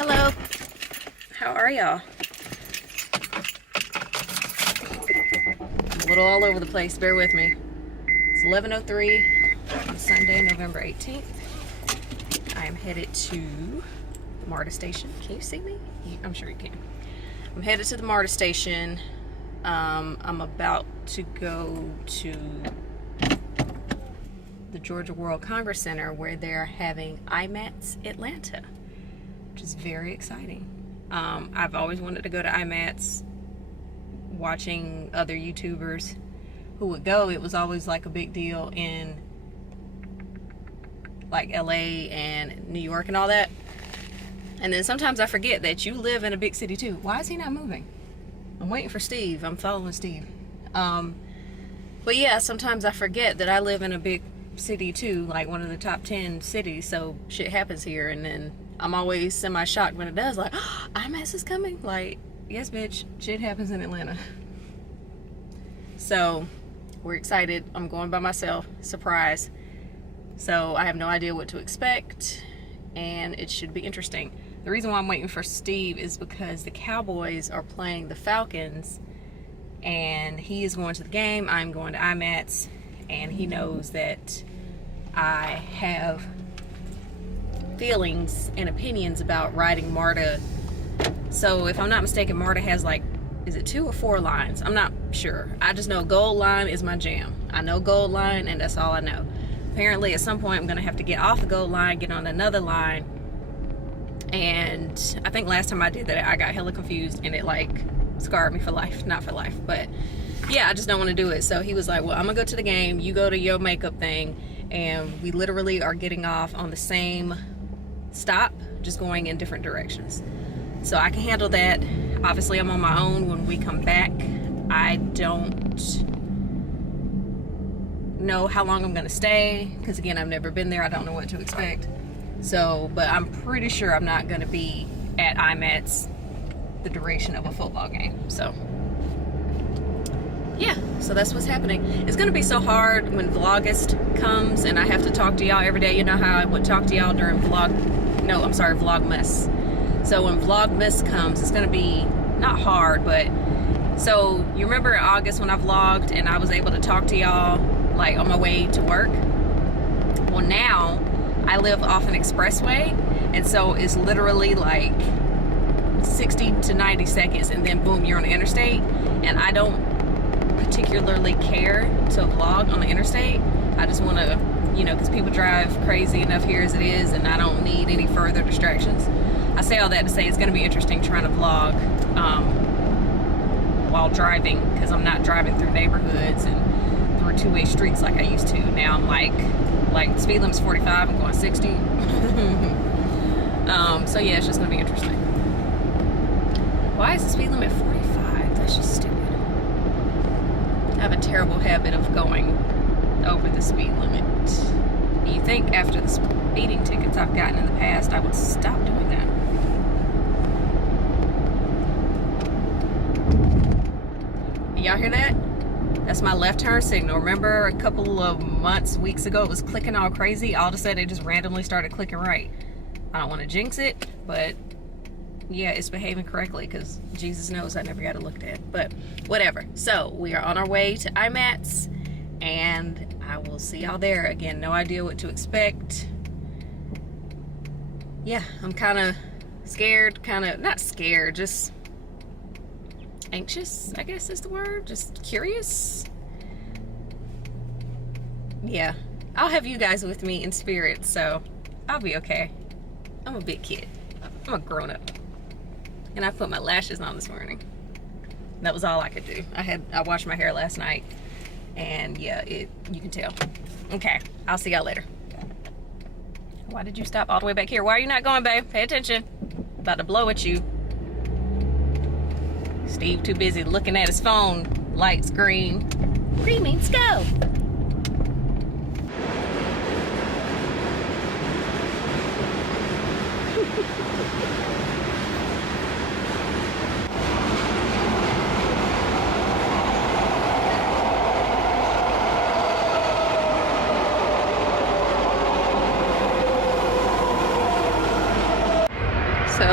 Hello. How are y'all? I'm a little all over the place. Bear with me. It's 11:03 on Sunday, November 18th. I am headed to the MARTA station. Can you see me? I'm sure you can. I'm headed to the MARTA station. I'm about to go to the Georgia World Congress Center where they're having IMATS Atlanta, which is very exciting. I've always wanted to go to IMATS. Watching other YouTubers who would go, it was always like a big deal in like LA and New York and all that. And then sometimes I forget that you live in a big city too. Why is he not moving? I'm waiting for Steve. I'm following Steve. But yeah, sometimes I forget that I live in a big city too, like one of the top 10 cities, so shit happens here, and then I'm always semi-shocked when it does, like, oh, IMATS is coming. Like, yes bitch, shit happens in Atlanta. So we're excited. I'm going by myself, surprise. So I have no idea what to expect, and it should be interesting. The reason why I'm waiting for Steve is because the Cowboys are playing the Falcons, and he is going to the game. I'm going to IMATS, and he knows that I have feelings and opinions about riding MARTA. So if I'm not mistaken, MARTA has like, is it 2 or 4 lines? I'm not sure. I just know Gold Line is my jam. I know Gold Line, and that's all I know. Apparently at some point I'm gonna have to get off the Gold Line, get on another line, and I think last time I did that I got hella confused and it like scarred me for life. Not for life, but yeah, I just don't want to do it. So he was like, well, I'm gonna go to the game, you go to your makeup thing, and we literally are getting off on the same stop, just going in different directions. So I can handle that. Obviously I'm on my own when we come back. I don't know how long I'm gonna stay, because again, I've never been there. I don't know what to expect. So, but I'm pretty sure I'm not gonna be at IMATS the duration of a football game. So yeah, so that's what's happening. It's gonna be so hard when Vlogust comes and I have to talk to y'all every day. You know how I would talk to y'all during Vlogmas. So when Vlogmas comes, it's gonna be not hard, but so you remember in August when I vlogged and I was able to talk to y'all like on my way to work? Well, now I live off an expressway, and so it's literally like 60 to 90 seconds and then boom, you're on the interstate. And I don't particularly care to vlog on the interstate. I just want to, you know, because people drive crazy enough here as it is, and I don't need any further distractions. I say all that to say it's going to be interesting trying to vlog while driving, because I'm not driving through neighborhoods and through two-way streets like I used to. Now I'm like speed limit's 45, I'm going 60. So yeah, it's just going to be interesting. Why is the speed limit 45? That's just stupid. I have a terrible habit of going over the speed limit. You think after the speeding tickets I've gotten in the past, I would stop doing that. Y'all hear that? That's my left turn signal. Remember a couple of weeks ago, it was clicking all crazy. All of a sudden, it just randomly started clicking right. I don't want to jinx it, but yeah, it's behaving correctly, because Jesus knows I never got it looked at, but whatever. So we are on our way to IMATS, and I will see y'all there. Again, no idea what to expect. Yeah, I'm kind of scared, not scared, just anxious, I guess is the word. Just curious. Yeah, I'll have you guys with me in spirit, so I'll be okay. I'm a big kid. I'm a grown-up. And I put my lashes on this morning. That was all I could do. I washed my hair last night, and yeah, you can tell. Okay, I'll see y'all later. Why did you stop all the way back here? Why are you not going, babe? Pay attention. About to blow at you. Steve too busy looking at his phone. Lights green. Green means go. So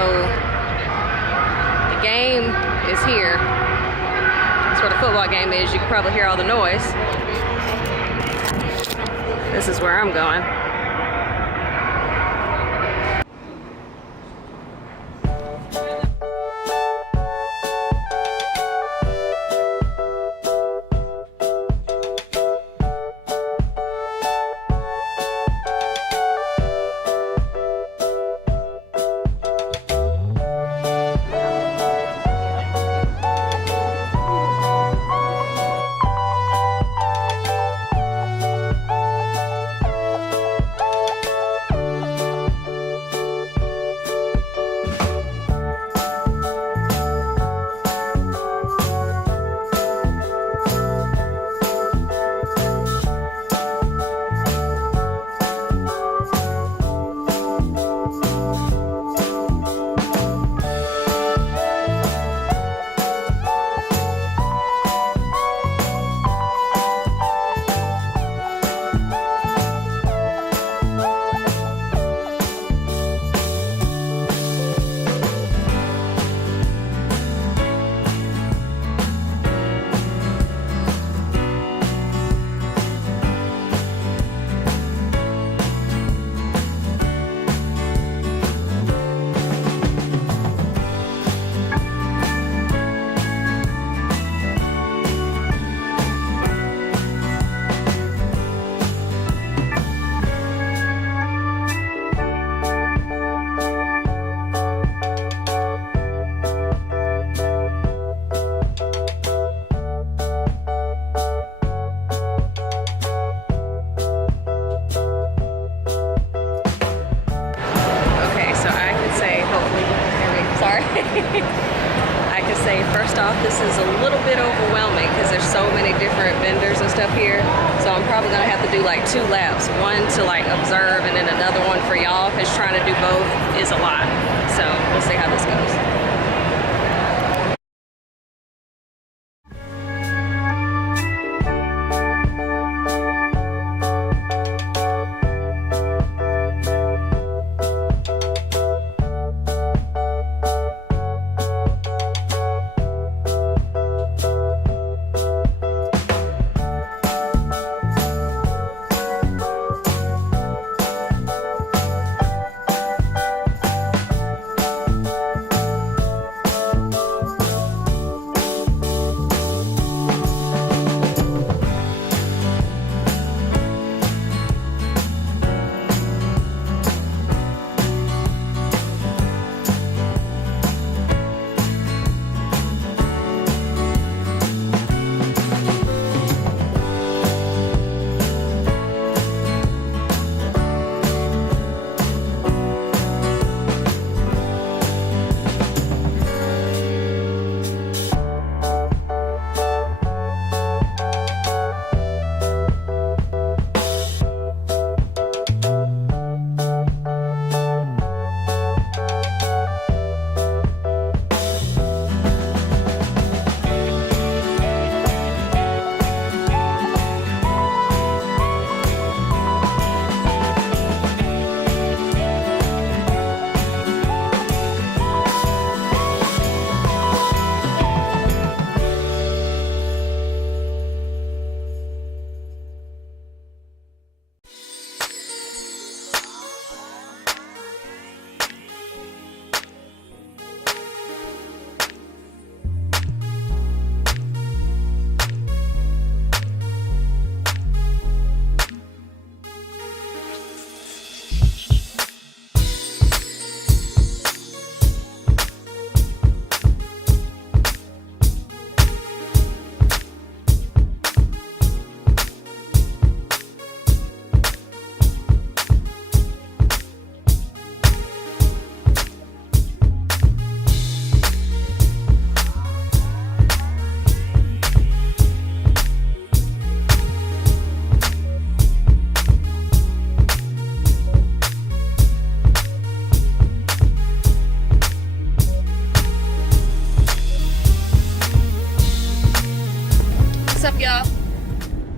the game is here. That's where the football game is. You can probably hear all the noise. This is where I'm going. I can say first off, this is a little bit overwhelming because there's so many different vendors and stuff here. So I'm probably gonna have to do like 2 laps, one to like observe and then another one for y'all, because trying to do both is a lot. So we'll see how this goes.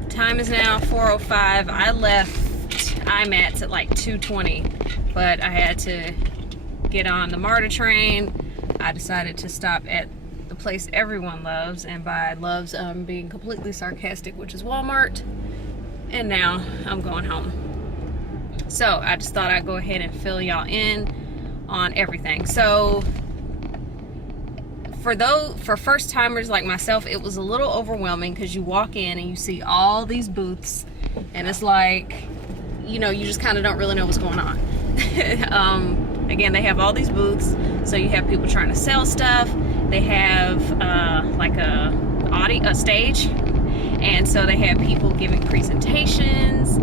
Time is now 4:05. I left IMATS at like 2:20, but I had to get on the MARTA train, I decided to stop at the place everyone loves, and by loves being completely sarcastic, which is Walmart. And now I'm going home. So I just thought I'd go ahead and fill y'all in on everything. So for first timers like myself, it was a little overwhelming because you walk in and you see all these booths, and it's like, you know, you just kind of don't really know what's going on. Again, they have all these booths, so you have people trying to sell stuff. They have like a stage, and so they have people giving presentations.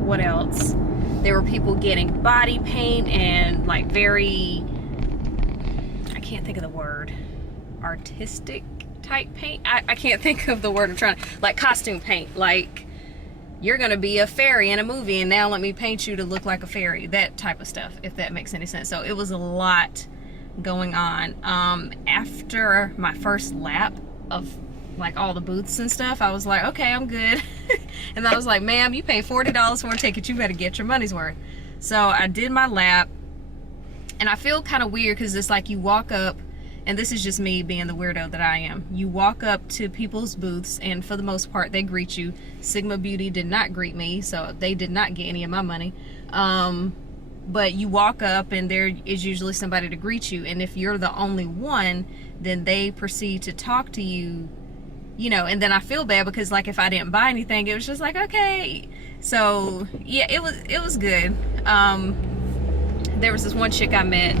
What else? There were people getting body paint and like very, I can't think of the word, artistic type paint. I can't think of the word I'm trying to, like costume paint, like you're gonna be a fairy in a movie and now let me paint you to look like a fairy, that type of stuff, if that makes any sense. So it was a lot going on. After my first lap of like all the booths and stuff, I was like, okay, I'm good. And then I was like, ma'am, you paid $40 for a ticket, you better get your money's worth. So I did my lap, and I feel kind of weird because it's like you walk up, and this is just me being the weirdo that I am. You walk up to people's booths, and for the most part, they greet you. Sigma Beauty did not greet me, so they did not get any of my money. But you walk up, and there is usually somebody to greet you, and if you're the only one, then they proceed to talk to you, you know, and then I feel bad because like if I didn't buy anything, it was just like, okay. So yeah, it was good. There was this one chick I met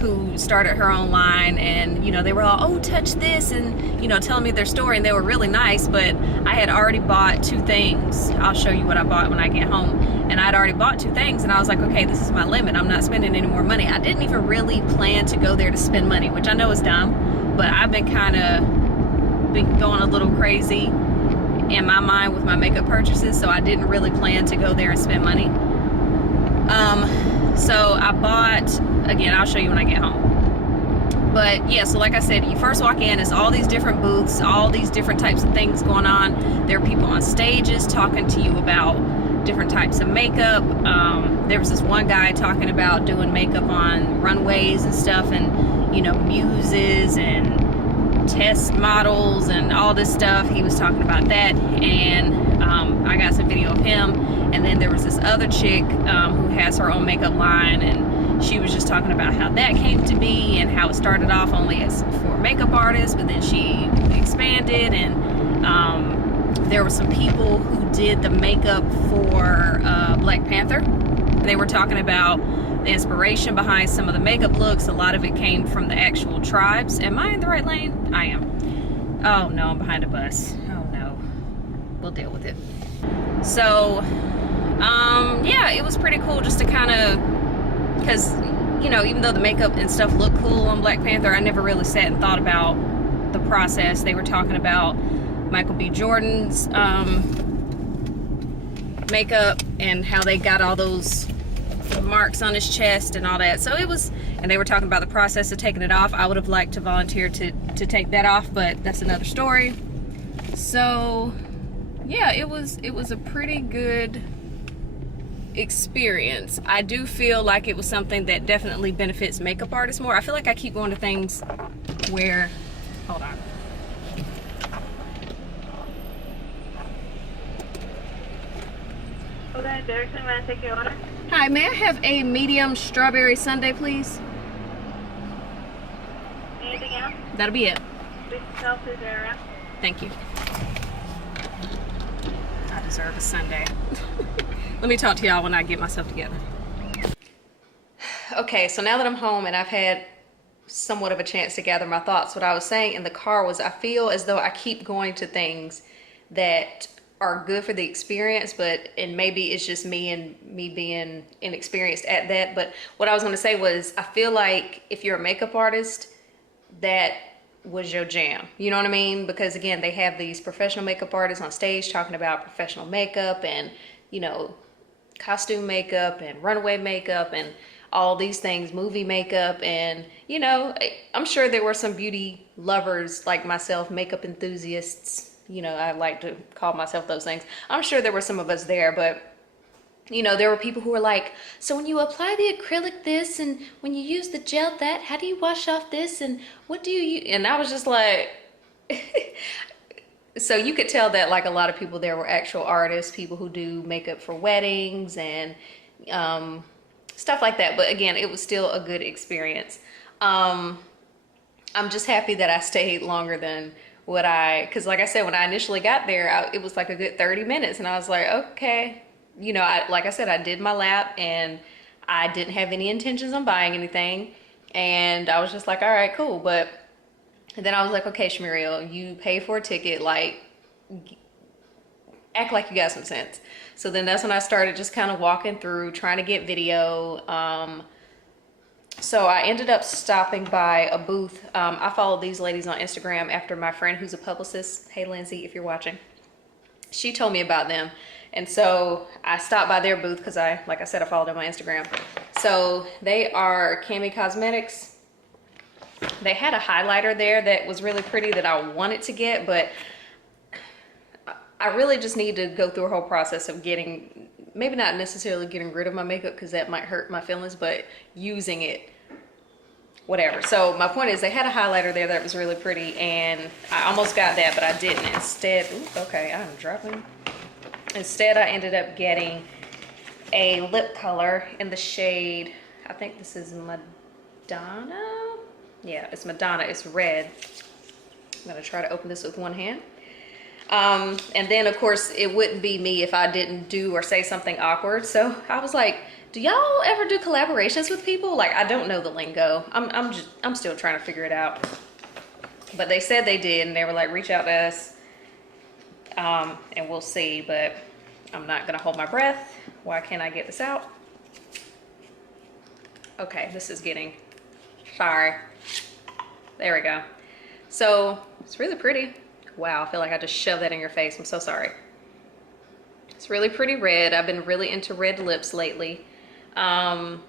who started her own line, and you know, they were all, oh, touch this, and you know, telling me their story, and they were really nice, but I had already bought 2 things. I'll show you what I bought when I get home. And I'd already bought 2 things, and I was like, okay, this is my limit. I'm not spending any more money. I didn't even really plan to go there to spend money, which I know is dumb, but I've been kind of going a little crazy in my mind with my makeup purchases, so I didn't really plan to go there and spend money. So I bought, again, I'll show you when I get home. But yeah, so like I said, you first walk in, it's all these different booths, all these different types of things going on. There are people on stages talking to you about different types of makeup. There was this one guy talking about doing makeup on runways and stuff, and you know, muses and test models and all this stuff. He was talking about that, and I got some video of him. And then there was this other chick who has her own makeup line, and she was just talking about how that came to be and how it started off only as for makeup artists, but then she expanded, and there were some people who did the makeup for Black Panther. They were talking about the inspiration behind some of the makeup looks. A lot of it came from the actual tribes. Am I in the right lane? I am. Oh no, I'm behind a bus. Oh no. We'll deal with it. So, yeah, it was pretty cool just to kind of, because, you know, even though the makeup and stuff looked cool on Black Panther, I never really sat and thought about the process. They were talking about Michael B. Jordan's makeup and how they got all those marks on his chest and all that. So it was, and they were talking about the process of taking it off. I would have liked to volunteer to take that off, but that's another story. So yeah, it was a pretty good experience. I do feel like it was something that definitely benefits makeup artists more. I feel like I keep going to things where, hold on. Okay, Derrickson, may I take your order? Hi, may I have a medium strawberry sundae, please? Anything else? That'll be it. Big sausage area. Thank you. I deserve a sundae. Let me talk to y'all when I get myself together. Okay, so now that I'm home and I've had somewhat of a chance to gather my thoughts, what I was saying in the car was I feel as though I keep going to things that are good for the experience, and maybe it's just me and me being inexperienced at that. But what I was going to say was I feel like if you're a makeup artist, that was your jam. You know what I mean? Because again, they have these professional makeup artists on stage talking about professional makeup and, you know, costume makeup and runway makeup and all these things, movie makeup. And, you know, I'm sure there were some beauty lovers like myself, makeup enthusiasts. You know, I like to call myself those things. I'm sure there were some of us there, but you know, there were people who were like, so when you apply the acrylic this, and when you use the gel that, how do you wash off this, and what do you use? And I was just like, so you could tell that like a lot of people there were actual artists, people who do makeup for weddings and stuff like that. But again, it was still a good experience. I'm just happy that I stayed longer than what because like I said, when I initially got there, it was like a good 30 minutes, and I was like, okay, you know, like I said, I did my lap and I didn't have any intentions on buying anything, and I was just like, all right, cool. But then I was like, okay, Shumuriel, you pay for a ticket, like act like you got some sense. So then that's when I started just kind of walking through, trying to get video. So I ended up stopping by a booth. I followed these ladies on Instagram after my friend who's a publicist. Hey, Lindsay, if you're watching. She told me about them. And so I stopped by their booth because like I said, I followed them on Instagram. So they are Cami Cosmetics. They had a highlighter there that was really pretty that I wanted to get, but I really just need to go through a whole process of getting, maybe not necessarily getting rid of my makeup because that might hurt my feelings, but using it, whatever. So my point is, they had a highlighter there that was really pretty, and I almost got that, but I didn't. Instead, ooh, okay, I'm dropping. Instead, I ended up getting a lip color in the shade, I think this is Madonna. Yeah, it's Madonna, it's red. I'm gonna try to open this with one hand. And then of course it wouldn't be me if I didn't do or say something awkward. So I was like, do y'all ever do collaborations with people? Like, I don't know the lingo. I'm still trying to figure it out. But they said they did, and they were like, reach out to us, and we'll see. But I'm not gonna hold my breath. Why can't I get this out? Okay, this is getting, sorry. There we go. So it's really pretty. Wow, I feel like I just shoved that in your face. I'm so sorry. It's really pretty red. I've been really into red lips lately. But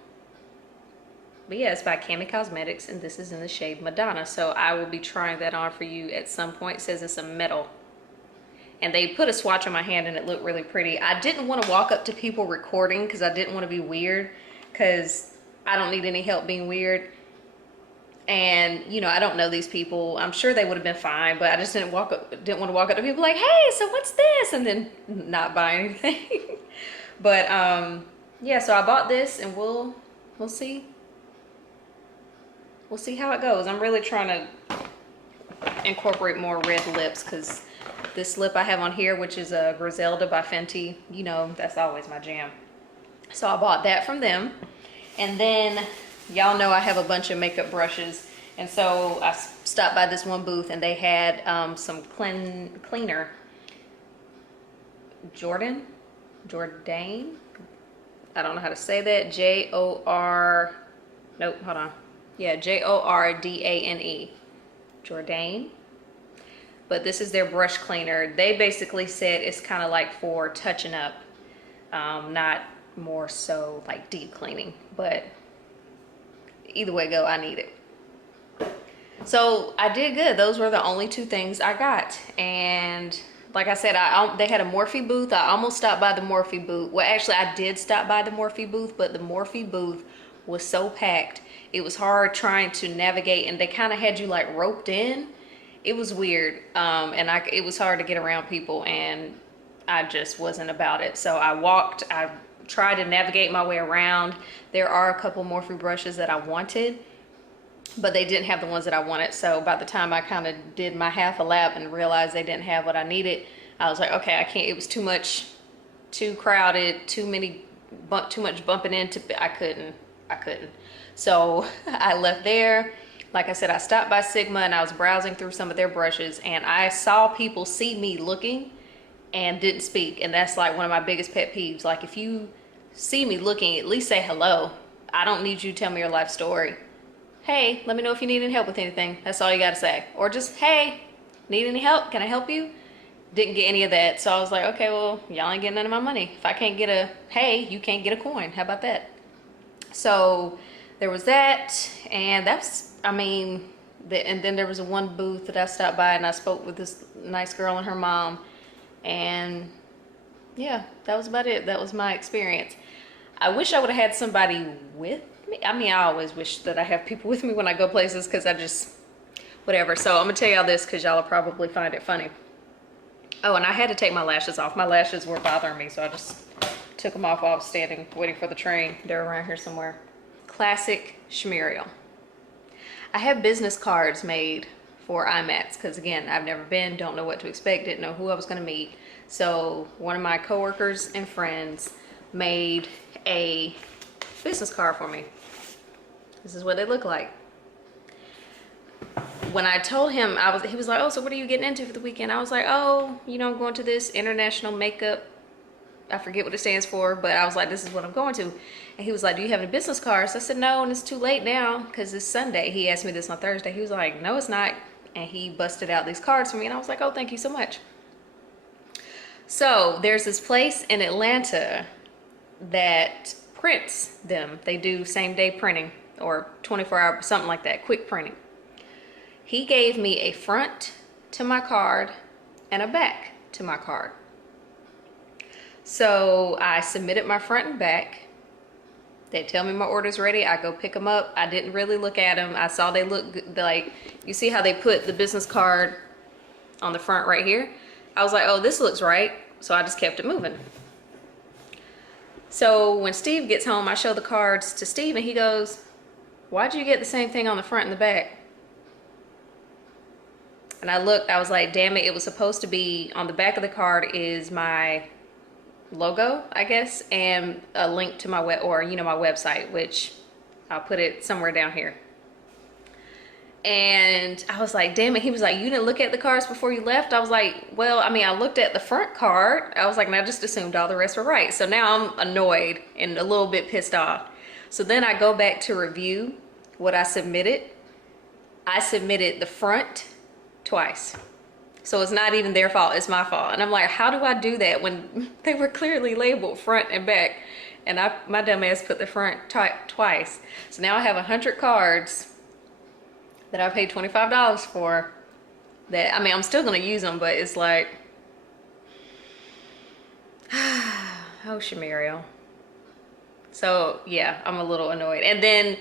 yeah, it's by Cami Cosmetics, and this is in the shade Madonna. So I will be trying that on for you at some point. It says it's a metal. And they put a swatch on my hand and it looked really pretty. I didn't want to walk up to people recording because I didn't want to be weird, because I don't need any help being weird. And you know, I don't know these people. I'm sure they would have been fine, but I just didn't want to walk up to people like, hey, so what's this? And then not buy anything. But yeah, so I bought this, and we'll see. We'll see how it goes. I'm really trying to incorporate more red lips, because this lip I have on here, which is a Griselda by Fenty, you know, that's always my jam. So I bought that from them. And then y'all know I have a bunch of makeup brushes, and so I stopped by this one booth, and they had some cleaner. Jordan, I don't know how to say that. Nope, hold on. Yeah, Jordane. Jordan. But this is their brush cleaner. They basically said it's kind of like for touching up, not more so like deep cleaning, but either way go, I need it. So I did good. Those were the only two things I got. And like I said, they had a Morphe booth. I almost stopped by the Morphe booth. Well, actually I did stop by the Morphe booth, but the Morphe booth was so packed. It was hard trying to navigate, and they kind of had you like roped in. It was weird. And it was hard to get around people, and I just wasn't about it. So I tried to navigate my way around. There are a couple Morphe brushes that I wanted, but they didn't have the ones that I wanted. So by the time I kind of did my half a lap and realized they didn't have what I needed, I was like, okay, I can't. It was too much, too crowded, too much bumping into. I couldn't. So I left there. Like I said, I stopped by Sigma, and I was browsing through some of their brushes, and I saw people see me looking and didn't speak. And that's like one of my biggest pet peeves. Like, if you see me looking, at least say hello. I don't need you to tell me your life story. Hey, let me know if you need any help with anything. That's all you gotta say. Or just, hey, need any help? Can I help you? Didn't get any of that. So I was like, okay, well, y'all ain't getting none of my money. If I can't get a hey, you can't get a coin. How about that? So there was that, and that's, I mean, and then there was one booth that I stopped by, and I spoke with this nice girl and her mom, and yeah, that was about it. That was my experience. I wish I would have had somebody with me. I mean, I always wish that I have people with me when I go places because I just, whatever. So I'm gonna tell y'all this because y'all will probably find it funny. Oh, and I had to take my lashes off. My lashes were bothering me, so I just took them off while I was standing waiting for the train. They're around here somewhere. Classic Shumuriel. I have business cards made for IMATS because, again, I've never been, don't know what to expect, didn't know who I was going to meet. So one of my coworkers and friends made a business card for me. This is what they look like. When I told him, he was like, oh, so what are you getting into for the weekend? I was like, oh, you know, I'm going to this international makeup, I forget what it stands for, but I was like, this is what I'm going to. And he was like, do you have any business cards? I said, no, and it's too late now because it's Sunday. He asked me this on Thursday. He was like, no, it's not. And he busted out these cards for me, and I was like, oh, thank you so much. So there's this place in Atlanta that prints them. They do same day printing or 24-hour, something like that, quick printing. He gave me a front to my card and a back to my card. So I submitted my front and back. They tell me my order's ready. I go pick them up. I didn't really look at them. I saw they look good. Like, you see how they put the business card on the front right here? I was like, oh, this looks right. So I just kept it moving. So when Steve gets home, I show the cards to Steve and he goes, why'd you get the same thing on the front and the back? And I looked, I was like, damn it, it was supposed to be on the back of the card is my logo, I guess, and a link to my my website, which I'll put it somewhere down here. And I was like, damn it. He was like, you didn't look at the cards before you left? I was like, well, I mean, I looked at the front card. I was like, and I just assumed all the rest were right. So now I'm annoyed and a little bit pissed off. So then I go back to review what I submitted. I submitted the front twice. So it's not even their fault, it's my fault. And I'm like, how do I do that when they were clearly labeled front and back? And my dumb ass put the front twice. So now I have 100 cards that I paid $25 for that, I mean, I'm still gonna use them, but it's like, oh, Shumuriel. So yeah, I'm a little annoyed. And then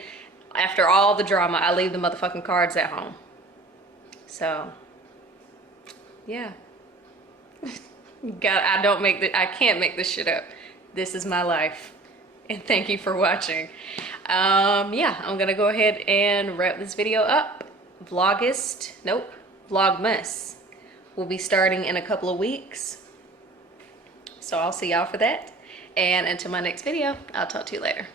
after all the drama, I leave the motherfucking cards at home. So yeah. God, I can't make this shit up. This is my life. And thank you for watching. Yeah, I'm gonna go ahead and wrap this video up. Vlogmas will be starting in a couple of weeks. So I'll see y'all for that. And until my next video, I'll talk to you later.